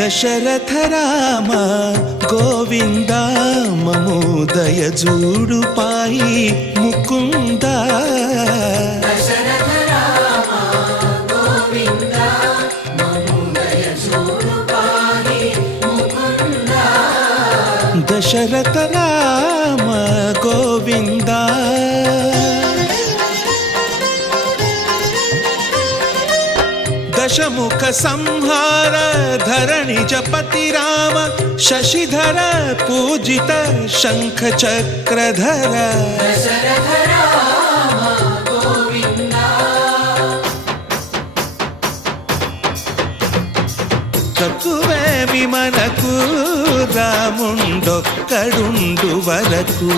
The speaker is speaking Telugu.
దశరథ రామ గోవింద మమోదయ జూడు పాయి ముకుంద దశరథ రామ గోవింద దశముఖ సంహార ధరణిజపతి రామ శశిధర పూజిత శంఖ చక్రధర తక్కువేమి మనకు రాముండొక్కడుండు వరకు